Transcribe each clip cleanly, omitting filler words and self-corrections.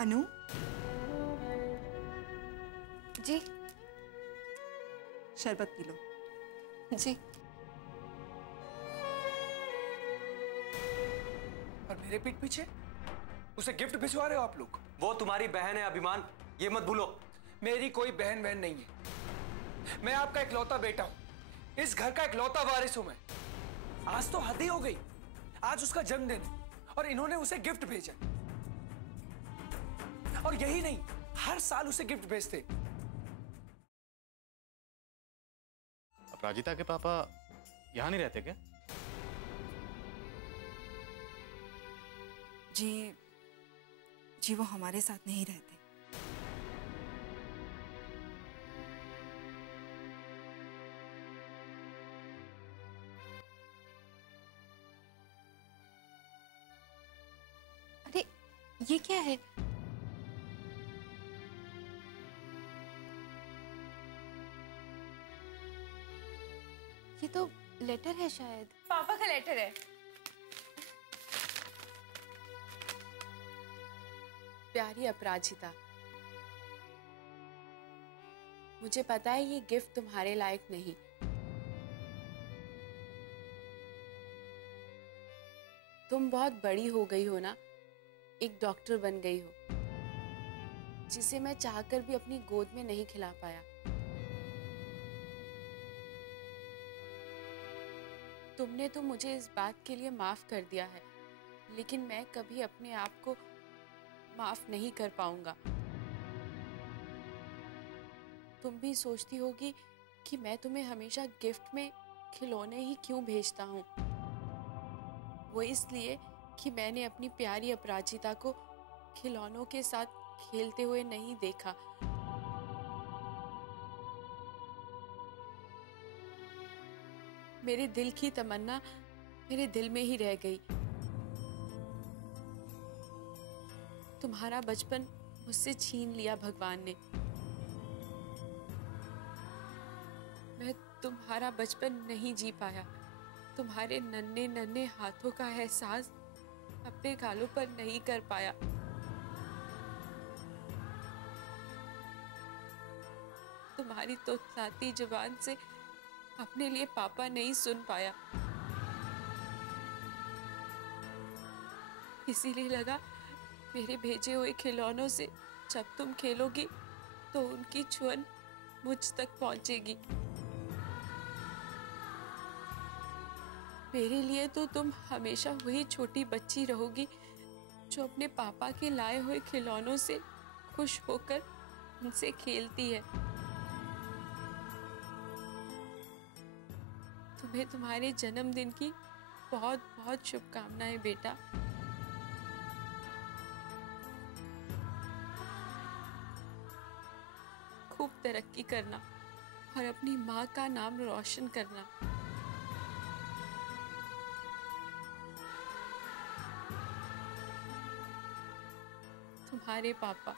अनु जी शरबत P low. जी। और मेरे पीठ पीछे उसे गिफ्ट भिजवा रहे हो आप लोग? वो तुम्हारी बहन है अभिमान, ये मत भूलो। मेरी कोई बहन बहन नहीं है, मैं आपका इकलौता बेटा हूं, इस घर का इकलौता वारिस हूं मैं। आज तो हद ही हो गई, आज उसका जन्मदिन और इन्होंने उसे गिफ्ट भेजा। और यही नहीं, हर साल उसे गिफ्ट भेजते। अपराजिता के पापा यहाँ नहीं रहते क्या? जी वो हमारे साथ नहीं रहते। अरे ये क्या है? ये तो लेटर है शायद। पापा का लेटर है। प्यारी अपराजिता, मुझे पता है ये गिफ्ट तुम्हारे लायक नहीं। तुम बहुत बड़ी हो गई हो ना, एक डॉक्टर बन गई हो, जिसे मैं चाहकर भी अपनी गोद में नहीं खिला पाया। तुमने तो मुझे इस बात के लिए माफ कर दिया है, लेकिन मैं कभी अपने आप को माफ नहीं कर पाऊंगा। तुम भी सोचती होगी कि मैं तुम्हें हमेशा गिफ्ट में खिलौने ही क्यों भेजता हूँ। वो इसलिए कि मैंने अपनी प्यारी अपराजिता को खिलौनों के साथ खेलते हुए नहीं देखा। मेरे दिल की तमन्ना मेरे दिल में ही रह गई। तुम्हारा बचपन मुझसे छीन लिया भगवान ने। मैं तुम्हारा बचपन नहीं जी पाया, तुम्हारे नन्हे नन्हे हाथों का एहसास अपने गालों पर नहीं कर पाया। तुम्हारी तोतलाती जुबान से अपने लिए पापा नहीं सुन पाया। इसीलिए लगा मेरे भेजे हुए खिलौनों से जब तुम खेलोगी तो उनकी छुअन मुझ तक पहुंचेगी। मेरे लिए तो तुम हमेशा वही छोटी बच्ची रहोगी जो अपने पापा के लाए हुए खिलौनों से खुश होकर उनसे खेलती है। तुम्हें तुम्हारे जन्मदिन की बहुत बहुत शुभकामनाएं बेटा। खूब तरक्की करना और अपनी माँ का नाम रोशन करना। तुम्हारे पापा।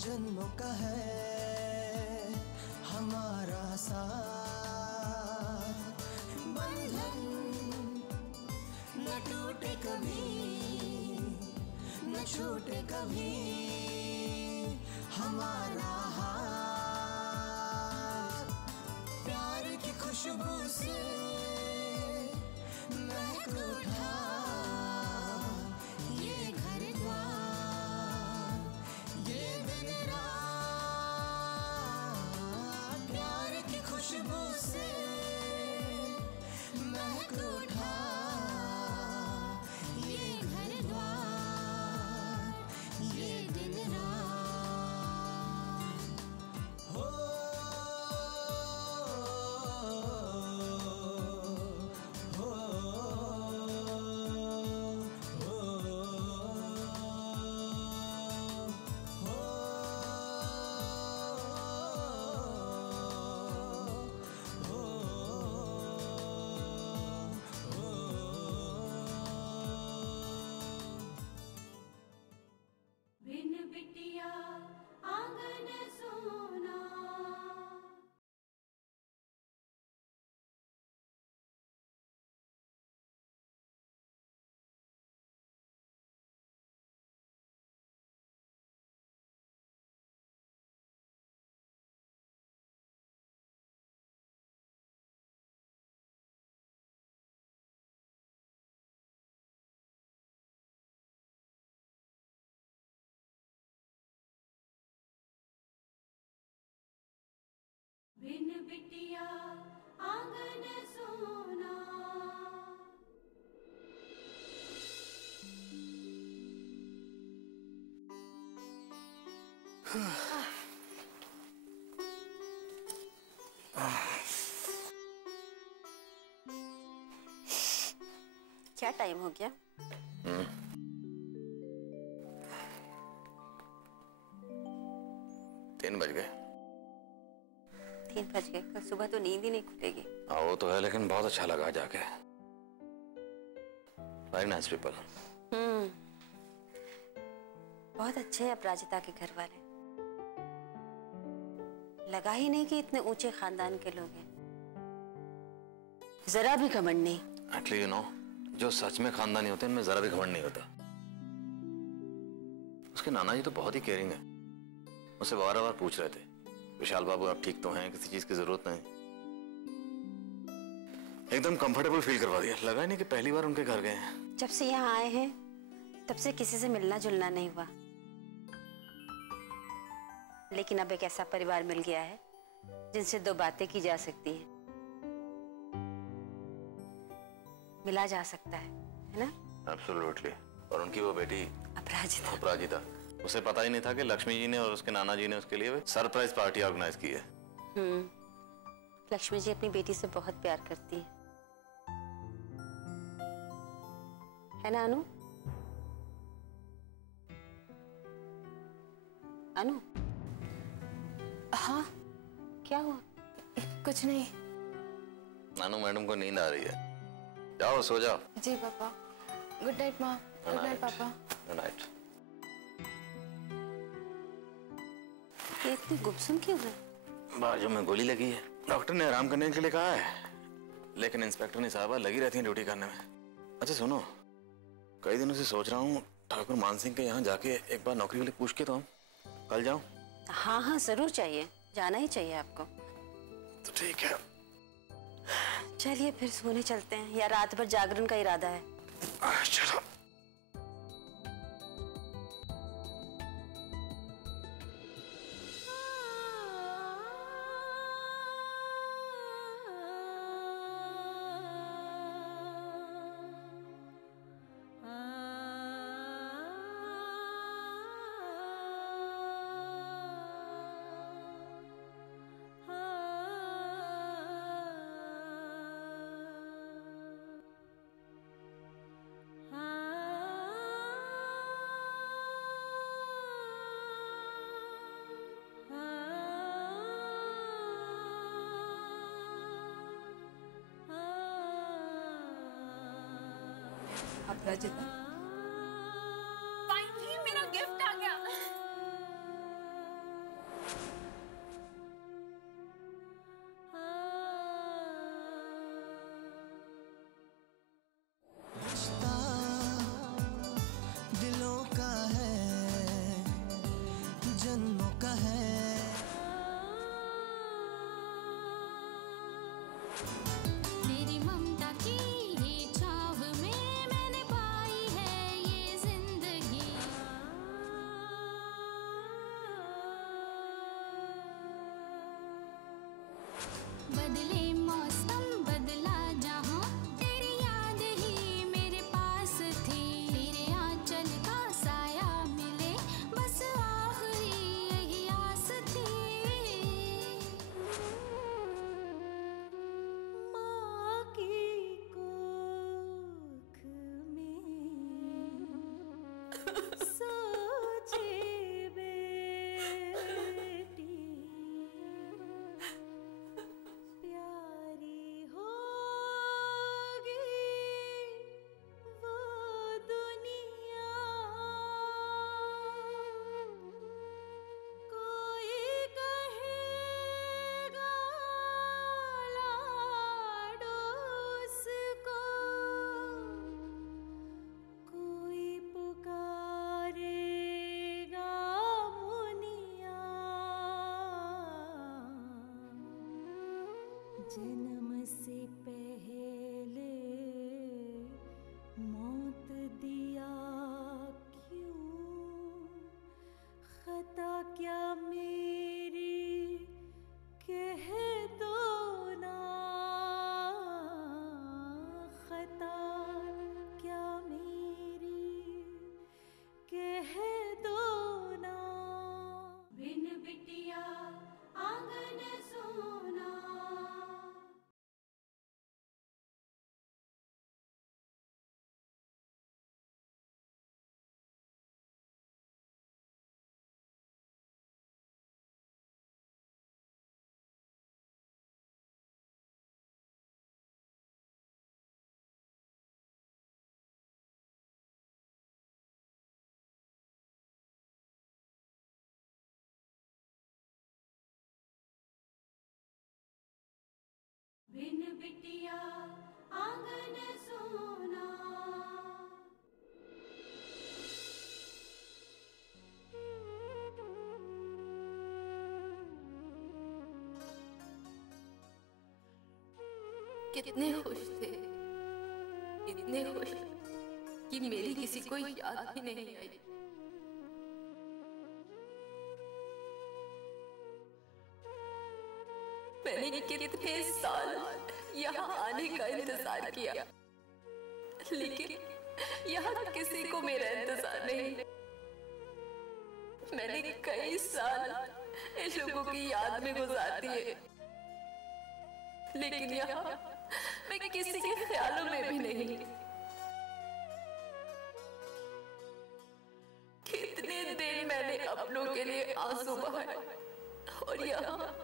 जन्मों का है हमारा साथ, बंधन न टूटे कभी, न छूटे कभी हमारा हाथ। प्यार की खुशबू से महक उठा ये घर द्वार, ये दिन रात। प्यार की खुशबू से महक उठा ये घर द्वार, ये दिन रात। हो बिन बिटिया आंगन सोना। बिन बिटिया आंगन सोना। क्या टाइम हो गया? 3 बज गए। 3 बज गए? कल सुबह तो नींद ही नहीं खुलेगी। हाँ वो तो है, लेकिन बहुत अच्छा लगा जाके। Very nice people. बहुत अच्छे हैं अपराजिता के घर वाले। लगा ही नहीं कि इतने ऊंचे खानदान के लोग हैं। जरा भी घमंड नहीं। एक्चुअली यू नो, जो सच में खानदानी होते हैं उनमें जरा भी घमंड नहीं होता। उसके नाना जी तो बहुत ही केयरिंग है। मुझसे बार-बार पूछ रहे थे, विशाल बाबू आप ठीक तो हैं, किसी चीज की जरूरत नहीं। एकदम कंफर्टेबल फील करवा दिया। लगा नहीं कि पहली बार उनके घर गए हैं। जब से यहाँ आए हैं तब से किसी से मिलना जुलना नहीं हुआ, लेकिन अब एक ऐसा परिवार मिल गया है जिनसे 2 बातें की जा सकती हैं, मिला जा सकता है ना? एब्सोल्युटली। और उनकी वो बेटी अपराजिता, उसे पता ही नहीं था कि लक्ष्मी जी ने और उसके नाना जी ने उसके लिए सरप्राइज पार्टी ऑर्गेनाइज की है। लक्ष्मी जी अपनी बेटी से बहुत प्यार करती है ना अनु? अनु? हाँ, क्या हुआ? कुछ नहीं। नानू मैडम को नींद आ रही है, जाओ सो जाओ। जी पापा। गुड नाइट माँ। गुड नाइट पापा। Good night. ये इतनी गुमसुम क्यों है? बाजू में गोली लगी है। डॉक्टर ने आराम करने के लिए कहा है, लेकिन इंस्पेक्टर ने साहबा लगी रहती है ड्यूटी करने में। अच्छा सुनो, कई दिनों से सोच रहा हूँ ठाकुर मान सिंह के यहाँ जाके एक बार नौकरी के लिए पूछ के तो हम कल जाऊँ। हाँ हाँ जरूर चाहिए, जाना ही चाहिए आपको। तो ठीक है, चलिए फिर सोने चलते हैं, या रात भर जागरण का इरादा है? चलो। अपराजिता, फाइनली मेरा गिफ्ट आ गया। तेरी ममता की ही छाव में मैंने पाई है ये जिंदगी। बदले मौसम बदला जहां, तेरी याद ही मेरे पास थी। तेरे आंचल का साया मिले, बस आखिरी यही आस थी। माँ की कोख में सोचे बेटी, प्यारी होगी वो दुनिया। कोई कहेगा लाडो उसको, कोई पुकारेगा मुनिया। जन्म से पहले मौत दिया क्यों, खता क्या मेरी कह दो ना। खता क्या मेरी कह दो ना। बिन बिटिया आंगन सोना। बिन बिटिया आंगन सोना। कितने खुश थे, इतने खुश कि मेरी किसी को याद भी नहीं आई। मैंने कितने साल यहाँ आने का इंतजार किया, लेकिन यहाँ किसी को मेरा इंतजार नहीं। मैंने कई साल इन लोगों की याद में गुजार दिए, लेकिन यहाँ मैं किसी के ख्यालों में भी नहीं। कितने दिन मैंने अपनों के लिए आंसू बहाए, और यहाँ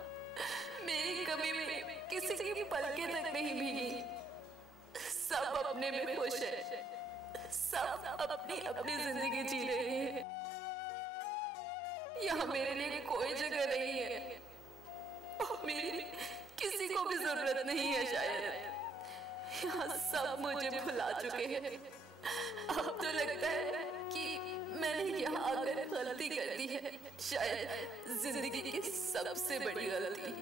मेरी कमी में किसी की पलकें तक नहीं भीगी। सब अपने में खुश है, सब अपनी अपनी जिंदगी जी रहे हैं। यहाँ मेरे लिए कोई जगह नहीं है, और मेरी किसी को भी जरूरत नहीं है शायद। यहाँ सब मुझे भुला चुके हैं। अब तो लगता है कि मैंने यहाँ आकर गलती कर दी है, शायद जिंदगी की सबसे बड़ी गलती।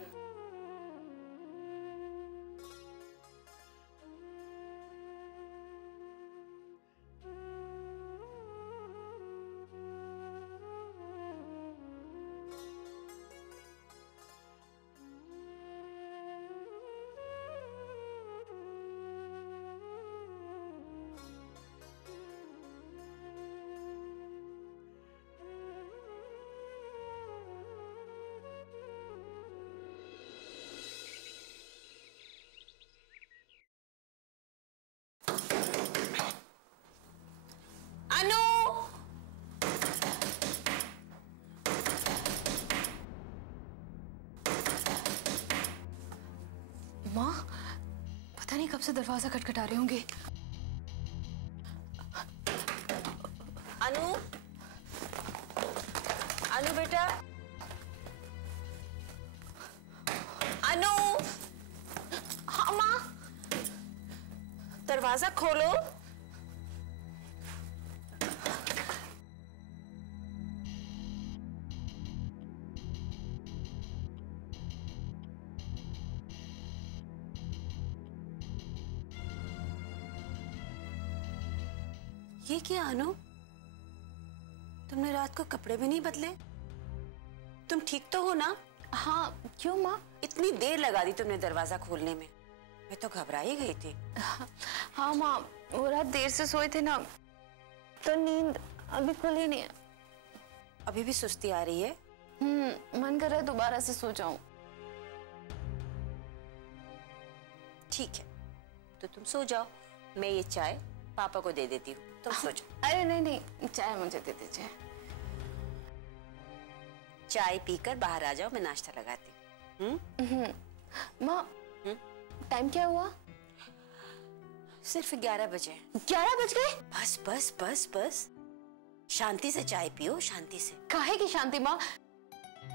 माँ, पता नहीं कब से दरवाजा खटखटा रहे होंगे। अनु, अनु बेटा, अनु। हाँ माँ, दरवाजा खोलो। ये क्या अनु? तुमने रात को कपड़े भी नहीं बदले? तुम ठीक तो हो ना? हाँ, क्यों माँ? इतनी देर लगा दी तुमने दरवाजा खोलने में, मैं तो घबरा ही गई थी। हाँ माँ, वो रात देर से सोए थे ना, तो नींद अभी खुली नहीं है। अभी भी सुस्ती आ रही है? मन कर रहा है दोबारा से सो जाऊं। ठीक है, तो तुम सो जाओ, मैं ये चाय पापा को दे देती हूँ, तुम सो जाओ। अरे नहीं नहीं, चाय मुझे दे दीजिए। चाय पीकर बाहर आ जाओ, मैं नाश्ता लगाती हूँ। माँ, टाइम क्या हुआ? सिर्फ 11 बजे। 11 बज गए? बस बस बस बस, शांति से चाय पियो, शांति से। काहे की शांति माँ?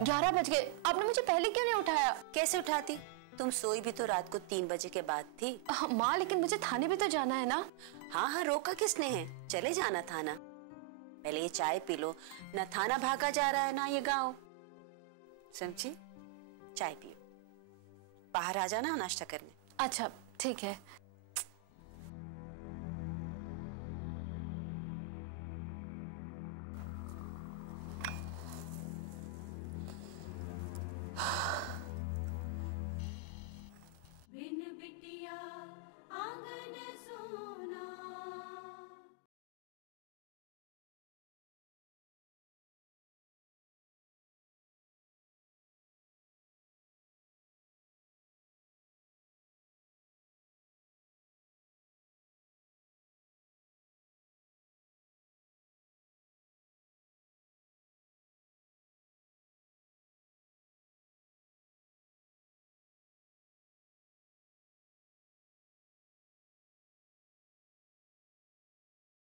11 बज गए, आपने मुझे पहले क्यों नहीं उठाया? कैसे उठाती? तुम सोई भी तो रात को 3 बजे के बाद थी। माँ, लेकिन मुझे थाने भी तो जाना है ना। हाँ हाँ, रोका किसने है? चले जाना थाना। पहले ये चाय पी लो, ना थाना भागा जा रहा है ना ये गांव, समझी? चाय पियो, बाहर आ जाना नाश्ता करने। अच्छा ठीक है।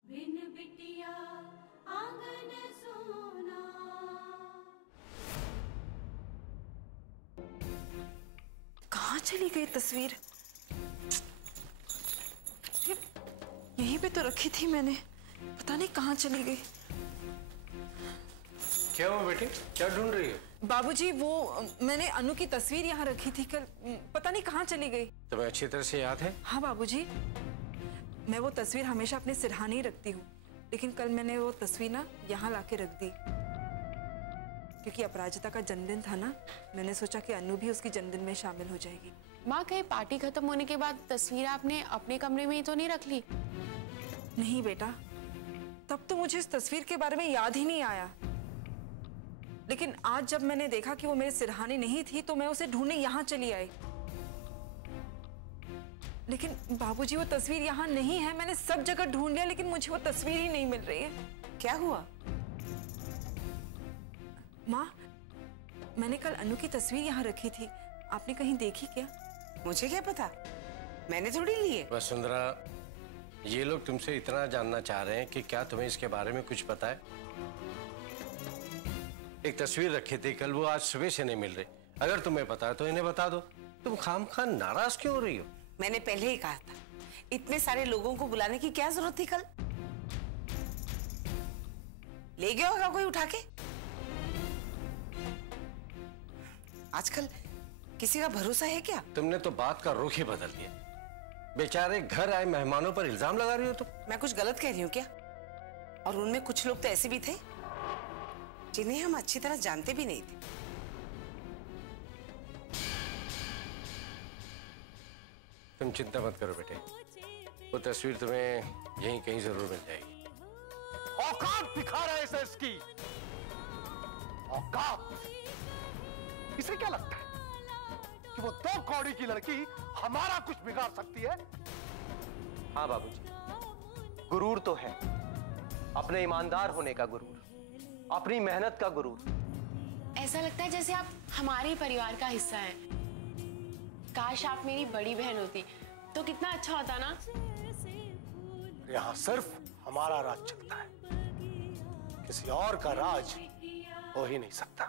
बिन बिटिया आंगन सोना। कहाँ चली गई तस्वीर? यहीं पे तो रखी थी मैंने, पता नहीं कहाँ चली गई। क्या हुआ बेटी, क्या ढूंढ रही है? बाबूजी, वो मैंने अनु की तस्वीर यहाँ रखी थी कल, पता नहीं कहाँ चली गई। तुम्हें अच्छी तरह से याद है? हाँ बाबूजी, मैं वो तस्वीर हमेशा अपने सिरहाने ही रखती हूँ, लेकिन कल मैंने वो तस्वीर ना यहाँ लाके रख दी, क्योंकि अपराजिता का जन्मदिन था ना, मैंने सोचा कि अनु भी उसकी जन्मदिन में शामिल हो जाएगी। माँ, कहीं पार्टी खत्म होने के बाद तस्वीर आपने अपने कमरे में ही तो नहीं रख ली? नहीं बेटा, तब तो मुझे इस तस्वीर के बारे में याद ही नहीं आया, लेकिन आज जब मैंने देखा कि वो मेरे सिरहाने नहीं थी तो मैं उसे ढूंढने यहाँ चली आई। लेकिन बाबूजी, वो तस्वीर यहाँ नहीं है। मैंने सब जगह ढूंढ लिया, लेकिन मुझे वो तस्वीर ही नहीं मिल रही है। क्या हुआ? माँ, मैंने कल अनु की तस्वीर यहाँ रखी थी, आपने कहीं देखी क्या? मुझे क्या पता, मैंने थोड़ी ली है। वसुंधरा, ये लोग तुमसे इतना जानना चाह रहे हैं कि क्या तुम्हें इसके बारे में कुछ पता है? एक तस्वीर रखी थी कल, वो आज सुबह से नहीं मिल रही। अगर तुम्हें पता है तो इन्हें बता दो। तुम खामखा नाराज क्यों हो रही हो? मैंने पहले ही कहा था, इतने सारे लोगों को बुलाने की क्या जरूरत थी? कल ले गया होगा कोई उठा के। आजकल किसी का भरोसा है क्या? तुमने तो बात का रुख ही बदल दिया। बेचारे घर आए मेहमानों पर इल्जाम लगा रही हो तुम। मैं कुछ गलत कह रही हूँ क्या? और उनमें कुछ लोग तो ऐसे भी थे जिन्हें हम अच्छी तरह जानते भी नहीं थे। तुम चिंता मत करो बेटे, वो तस्वीर तुम्हें यहीं कहीं जरूर मिल जाएगी। औकात दिखा रहा है इसे इसकी औकात। इसे क्या लगता है कि वो 2 कौड़ी की लड़की हमारा कुछ बिगाड़ सकती है? हाँ बाबूजी, गुरूर तो है, अपने ईमानदार होने का गुरूर, अपनी मेहनत का गुरूर। ऐसा लगता है जैसे आप हमारे परिवार का हिस्सा हैं। काश आप मेरी बड़ी बहन होती तो कितना अच्छा होता ना। यहां सिर्फ हमारा राज चलता है, किसी और का राज हो ही नहीं सकता।